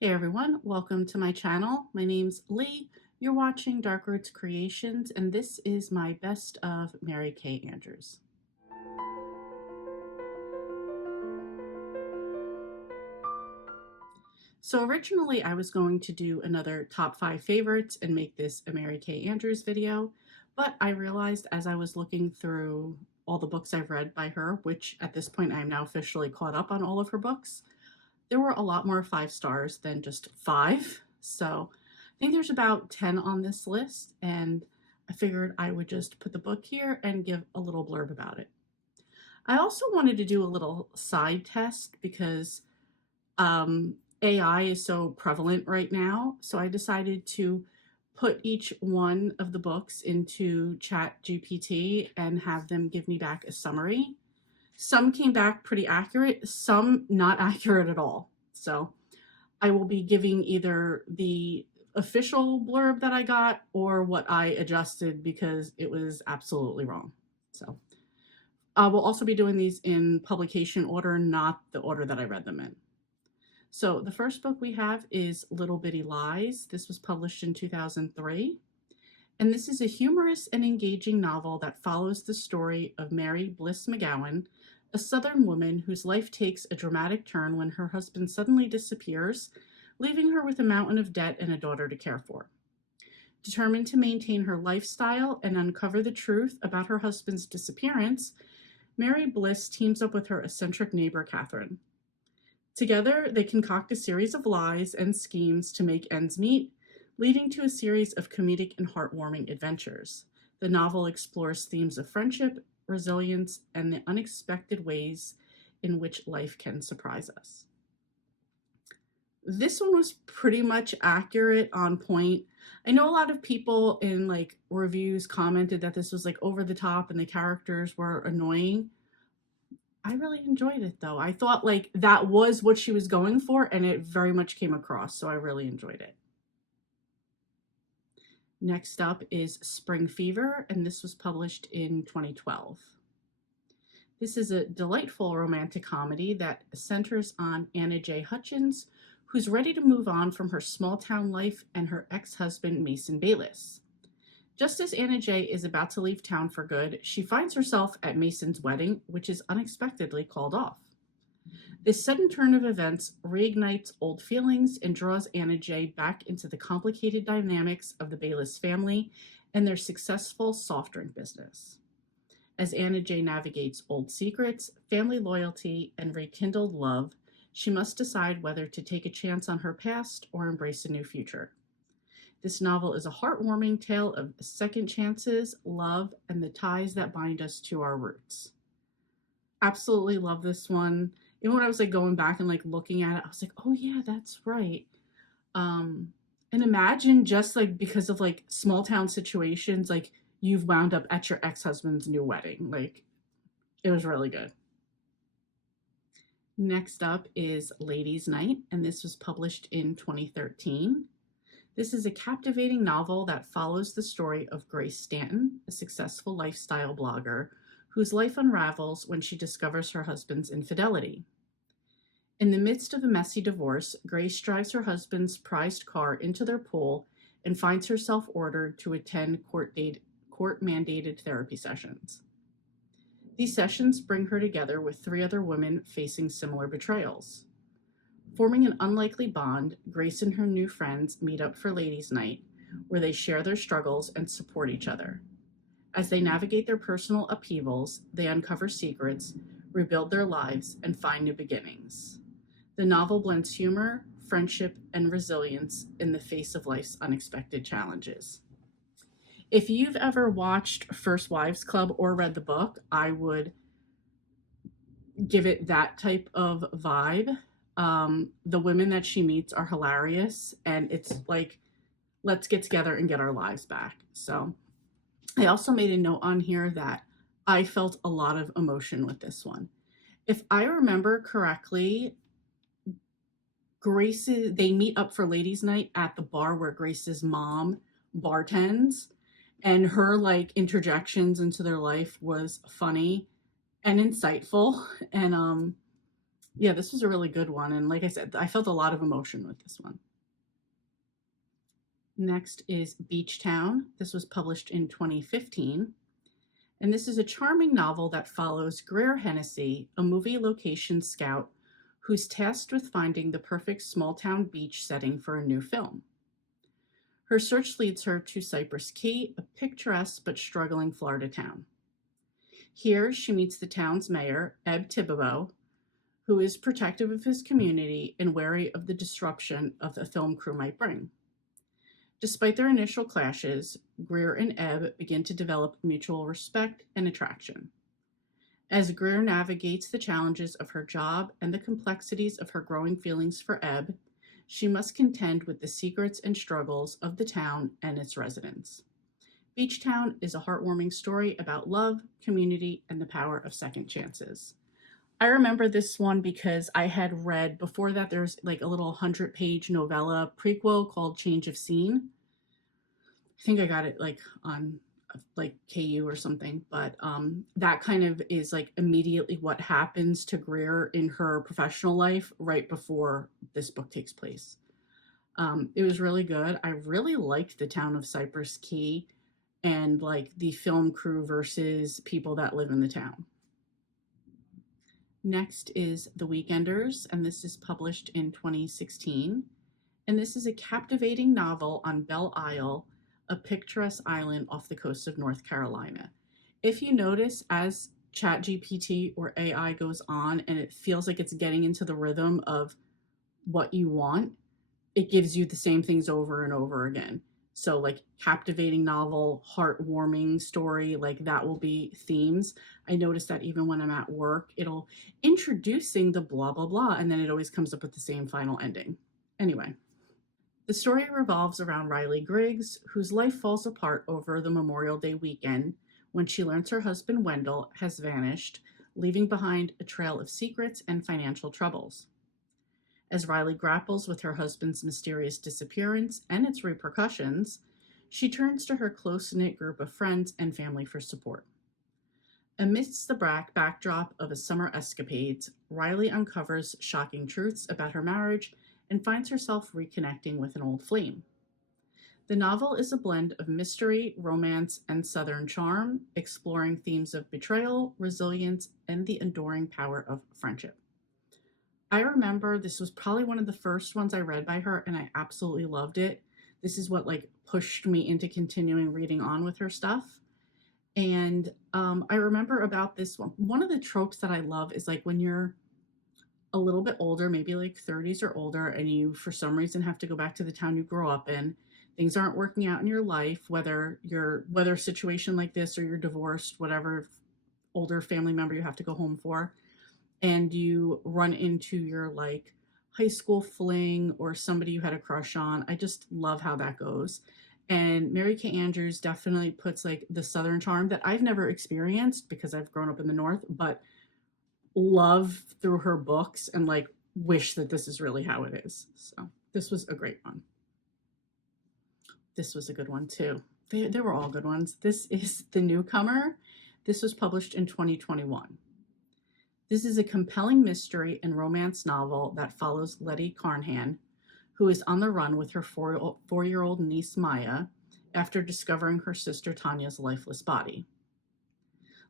Hey everyone, welcome to my channel. My name's Lee. You're watching Dark Roots Creations, and this is my best of Mary Kay Andrews. So originally I was going to do another top 5 favorites and make this a Mary Kay Andrews video, but I realized as I was looking through all the books I've read by her, which at this point I am now officially caught up on all of her books, there were a lot more 5 stars than just 5. So I think there's about 10 on this list, and I figured I would just put the book here and give a little blurb about it. I also wanted to do a little side test because AI is so prevalent right now. So I decided to put each one of the books into ChatGPT and have them give me back a summary. Some came back pretty accurate, some not accurate at all. So I will be giving either the official blurb that I got or what I adjusted because it was absolutely wrong. So we'll also be doing these in publication order, not the order that I read them in. So the first book we have is Little Bitty Lies. This was published in 2003. And this is a humorous and engaging novel that follows the story of Mary Bliss McGowan, a Southern woman whose life takes a dramatic turn when her husband suddenly disappears, leaving her with a mountain of debt and a daughter to care for. Determined to maintain her lifestyle and uncover the truth about her husband's disappearance, Mary Bliss teams up with her eccentric neighbor, Catherine. Together, they concoct a series of lies and schemes to make ends meet, leading to a series of comedic and heartwarming adventures. The novel explores themes of friendship, resilience, and the unexpected ways in which life can surprise us. This one was pretty much accurate, on point. I know a lot of people in reviews commented that this was over the top and the characters were annoying. I really enjoyed it though. I thought that was what she was going for and it very much came across, so I really enjoyed it. Next up is Spring Fever, and this was published in 2012. This is a delightful romantic comedy that centers on Anna J. Hutchins, who's ready to move on from her small town life and her ex-husband Mason Bayless. Just as Anna J. is about to leave town for good, she finds herself at Mason's wedding, which is unexpectedly called off. This sudden turn of events reignites old feelings and draws Anna J. back into the complicated dynamics of the Bayless family and their successful soft drink business. As Anna J. navigates old secrets, family loyalty, and rekindled love, she must decide whether to take a chance on her past or embrace a new future. This novel is a heartwarming tale of second chances, love, and the ties that bind us to our roots. Absolutely love this one. Even when I was going back and looking at it, I was like, oh yeah, that's right. And imagine just because of small town situations, you've wound up at your ex-husband's new wedding. It was really good. Next up is Ladies' Night, and this was published in 2013. This is a captivating novel that follows the story of Grace Stanton, a successful lifestyle blogger whose life unravels when she discovers her husband's infidelity. In the midst of a messy divorce, Grace drives her husband's prized car into their pool and finds herself ordered to attend court-mandated therapy sessions. These sessions bring her together with 3 other women facing similar betrayals. Forming an unlikely bond, Grace and her new friends meet up for Ladies' Night, where they share their struggles and support each other. As they navigate their personal upheavals, they uncover secrets, rebuild their lives, and find new beginnings. The novel blends humor, friendship, and resilience in the face of life's unexpected challenges. If you've ever watched First Wives Club or read the book, I would give it that type of vibe. The women that she meets are hilarious, and it's let's get together and get our lives back. So I also made a note on here that I felt a lot of emotion with this one. If I remember correctly, they meet up for Ladies' Night at the bar where Grace's mom bartends, and her interjections into their life was funny and insightful, and Yeah, this was a really good one. And like I said, I felt a lot of emotion with this one. Next is Beach Town. This was published in 2015. And this is a charming novel that follows Greer Hennessy, a movie location scout who's tasked with finding the perfect small town beach setting for a new film. Her search leads her to Cypress Key, a picturesque but struggling Florida town. Here, she meets the town's mayor, Eb Thibodeau, who is protective of his community and wary of the disruption of the film crew might bring. Despite their initial clashes, Greer and Eb begin to develop mutual respect and attraction. As Greer navigates the challenges of her job and the complexities of her growing feelings for Eb, she must contend with the secrets and struggles of the town and its residents. Beach Town is a heartwarming story about love, community, and the power of second chances. I remember this one because I had read before that there's like a little 100-page novella prequel called Change of Scene. I think I got it like on like KU or something, but that kind of is like immediately what happens to Greer in her professional life right before this book takes place. It was really good. I really liked the town of Cypress Key and like the film crew versus people that live in the town. Next is The Weekenders, and this is published in 2016. And this is a captivating novel on Belle Isle, a picturesque island off the coast of North Carolina. If you notice, as ChatGPT or AI goes on and it feels like it's getting into the rhythm of what you want, it gives you the same things over and over again. So, like, captivating novel, heartwarming story, like that will be themes. I notice that even when I'm at work, it'll introducing the blah, blah, blah, and then it always comes up with the same final ending. Anyway, the story revolves around Riley Griggs, whose life falls apart over the Memorial Day weekend when she learns her husband Wendell has vanished, leaving behind a trail of secrets and financial troubles. As Riley grapples with her husband's mysterious disappearance and its repercussions, she turns to her close knit group of friends and family for support. Amidst the backdrop of a summer escapades, Riley uncovers shocking truths about her marriage and finds herself reconnecting with an old flame. The novel is a blend of mystery, romance, and Southern charm, exploring themes of betrayal, resilience, and the enduring power of friendship. I remember this was probably one of the first ones I read by her, and I absolutely loved it. This is what like pushed me into continuing reading on with her stuff. And I remember about this one. One of the tropes that I love is like when you're a little bit older, maybe like 30s or older, and you for some reason have to go back to the town you grew up in. Things aren't working out in your life, whether a situation like this or you're divorced, whatever older family member you have to go home for, and you run into your like high school fling or somebody you had a crush on. I just love how that goes. And Mary Kay Andrews definitely puts like the Southern charm that I've never experienced because I've grown up in the North, but love through her books and like wish that this is really how it is. So this was a great one. This was a good one too. They were all good ones. This is The Newcomer. This was published in 2021. This is a compelling mystery and romance novel that follows Letty Carnahan, who is on the run with her four-year-old niece Maya after discovering her sister Tanya's lifeless body.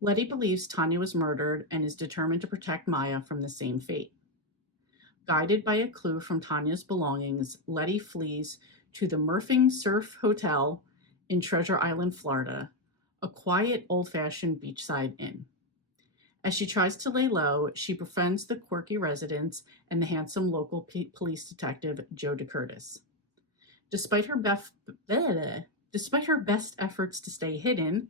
Letty believes Tanya was murdered and is determined to protect Maya from the same fate. Guided by a clue from Tanya's belongings, Letty flees to the Murphing Surf Hotel in Treasure Island, Florida, a quiet, old-fashioned beachside inn. As she tries to lay low, she befriends the quirky residents and the handsome local police detective, Joe DeCurtis. Despite her best efforts to stay hidden,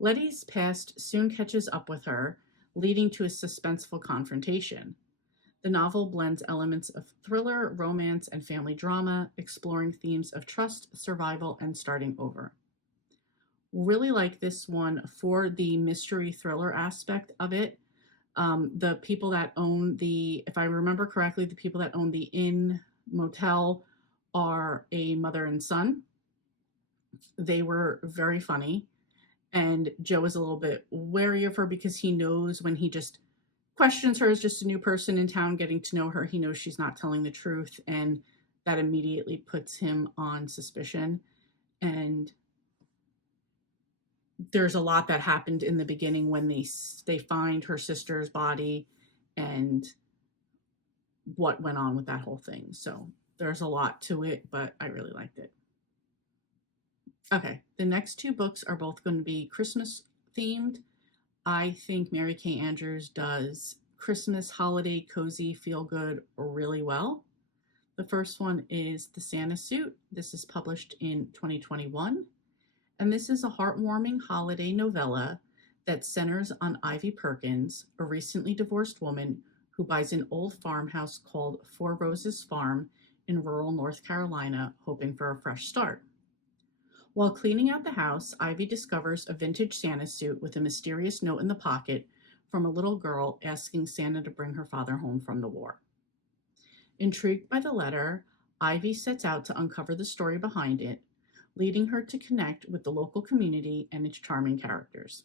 Letty's past soon catches up with her, leading to a suspenseful confrontation. The novel blends elements of thriller, romance, and family drama, exploring themes of trust, survival, and starting over. Really like this one for the mystery thriller aspect of it. The people that own if I remember correctly, the people that own the inn motel are a mother and son. They were very funny. And Joe is a little bit wary of her because he knows when he just questions her as just a new person in town. Getting to know her, he knows she's not telling the truth, and that immediately puts him on suspicion. And there's a lot that happened in the beginning when they find her sister's body and what went on with that whole thing. So there's a lot to it, but I really liked it. Okay, the next two books are both going to be Christmas themed. I think Mary Kay Andrews does Christmas holiday cozy feel good really well. The first one is The Santa Suit. This is published in 2021. And this is a heartwarming holiday novella that centers on Ivy Perkins, a recently divorced woman who buys an old farmhouse called Four Roses Farm in rural North Carolina, hoping for a fresh start. While cleaning out the house, Ivy discovers a vintage Santa suit with a mysterious note in the pocket from a little girl asking Santa to bring her father home from the war. Intrigued by the letter, Ivy sets out to uncover the story behind it, leading her to connect with the local community and its charming characters.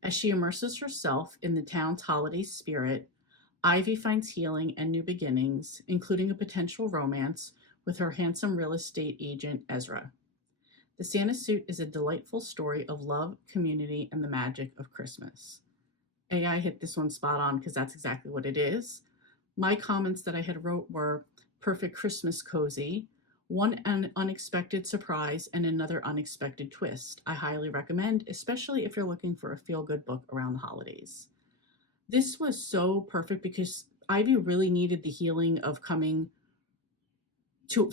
As she immerses herself in the town's holiday spirit, Ivy finds healing and new beginnings, including a potential romance with her handsome real estate agent, Ezra. The Santa Suit is a delightful story of love, community, and the magic of Christmas. AI hit this one spot on because that's exactly what it is. My comments that I had wrote were perfect Christmas cozy, one an unexpected surprise, and another unexpected twist. I highly recommend, especially if you're looking for a feel-good book around the holidays. This was so perfect because Ivy really needed the healing of coming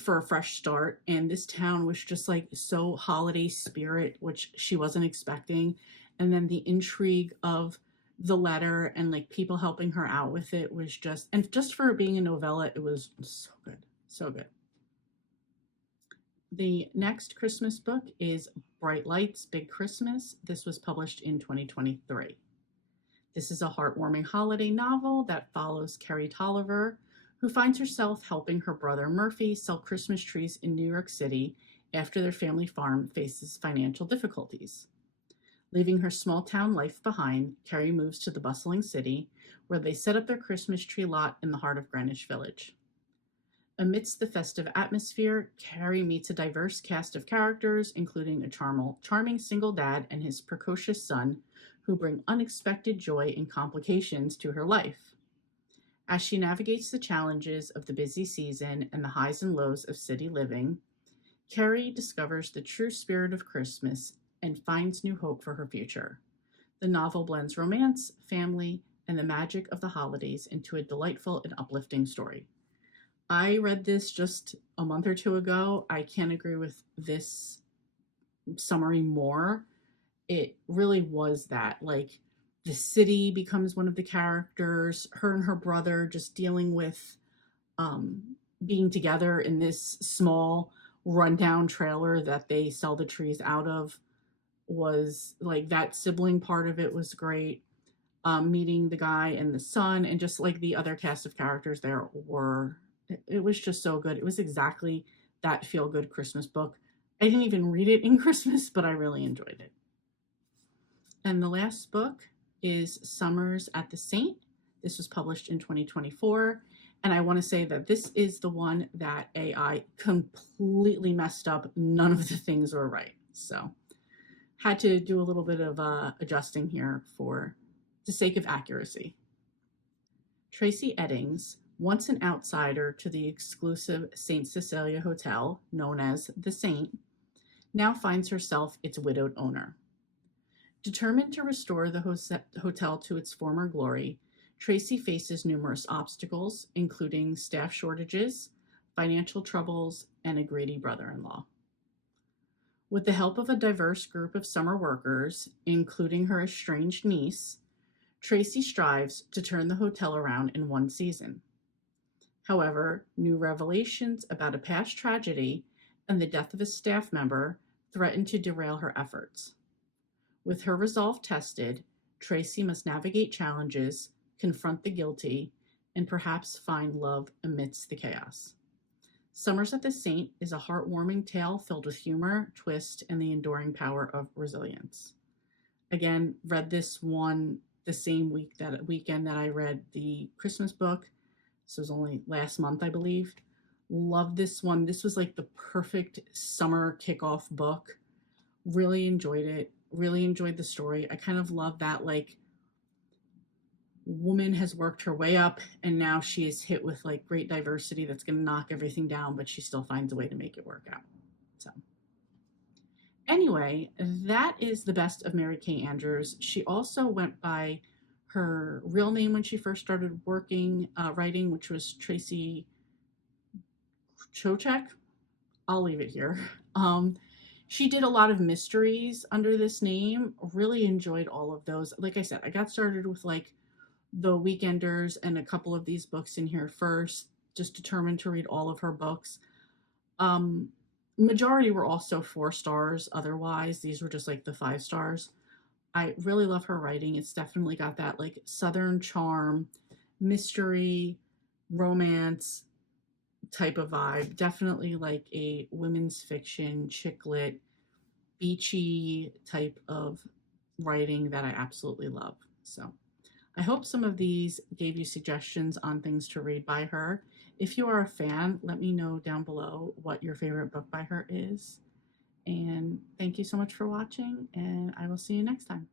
for a fresh start, and this town was just like so holiday spirit, which she wasn't expecting. And then the intrigue of the letter and like people helping her out with it was just, and just for being a novella, it was so good. So good. The next Christmas book is Bright Lights, Big Christmas. This was published in 2023. This is a heartwarming holiday novel that follows Carrie Tolliver, who finds herself helping her brother Murphy sell Christmas trees in New York City after their family farm faces financial difficulties. Leaving her small town life behind, Carrie moves to the bustling city, where they set up their Christmas tree lot in the heart of Greenwich Village. Amidst the festive atmosphere, Carrie meets a diverse cast of characters, including a charming single dad and his precocious son, who bring unexpected joy and complications to her life. As she navigates the challenges of the busy season and the highs and lows of city living, Carrie discovers the true spirit of Christmas and finds new hope for her future. The novel blends romance, family, and the magic of the holidays into a delightful and uplifting story. I read this just a month or two ago. I can't agree with this summary more. It really was that. Like, the city becomes one of the characters, her and her brother just dealing with being together in this small rundown trailer that they sell the trees out of was like that sibling part of it was great. Meeting the guy and the son and just like the other cast of characters there were, it was just so good. It was exactly that feel good Christmas book. I didn't even read it in Christmas, but I really enjoyed it. And the last book is Summers at the Saint. This was published in 2024. And I want to say that this is the one that AI completely messed up. None of the things were right. So had to do a little bit of adjusting here for the sake of accuracy. Tracy Eddings, once an outsider to the exclusive St. Cecilia Hotel, known as the Saint, now finds herself its widowed owner. Determined to restore the hotel to its former glory, Tracy faces numerous obstacles, including staff shortages, financial troubles, and a greedy brother-in-law. With the help of a diverse group of summer workers, including her estranged niece, Tracy strives to turn the hotel around in one season. However, new revelations about a past tragedy and the death of a staff member threaten to derail her efforts. With her resolve tested, Tracy must navigate challenges, confront the guilty, and perhaps find love amidst the chaos. Summers at the Saint is a heartwarming tale filled with humor, twist, and the enduring power of resilience. Again, read this one the same weekend that I read the Christmas book. This was only last month, I believe. Love this one. This was like the perfect summer kickoff book. Really enjoyed it. Really enjoyed the story. I kind of love that, like, woman has worked her way up and now she is hit with like great diversity that's going to knock everything down, but she still finds a way to make it work out. So anyway, that is the best of Mary Kay Andrews. She also went by her real name when she first started working writing, which was Tracy Chochek. I'll leave it here. um she did a lot of mysteries under this name. Really enjoyed all of those. Like I said, I got started with like The Weekenders and a couple of these books in here first, just determined to read all of her books. Um, Majority were also 4 stars. Otherwise, these were just like the 5 stars. I really love her writing. It's definitely got that like Southern charm, mystery, romance type of vibe. Definitely like a women's fiction, chick lit, beachy type of writing that I absolutely love. So I hope some of these gave you suggestions on things to read by her. If you are a fan, let me know down below what your favorite book by her is. And thank you so much for watching, and I will see you next time.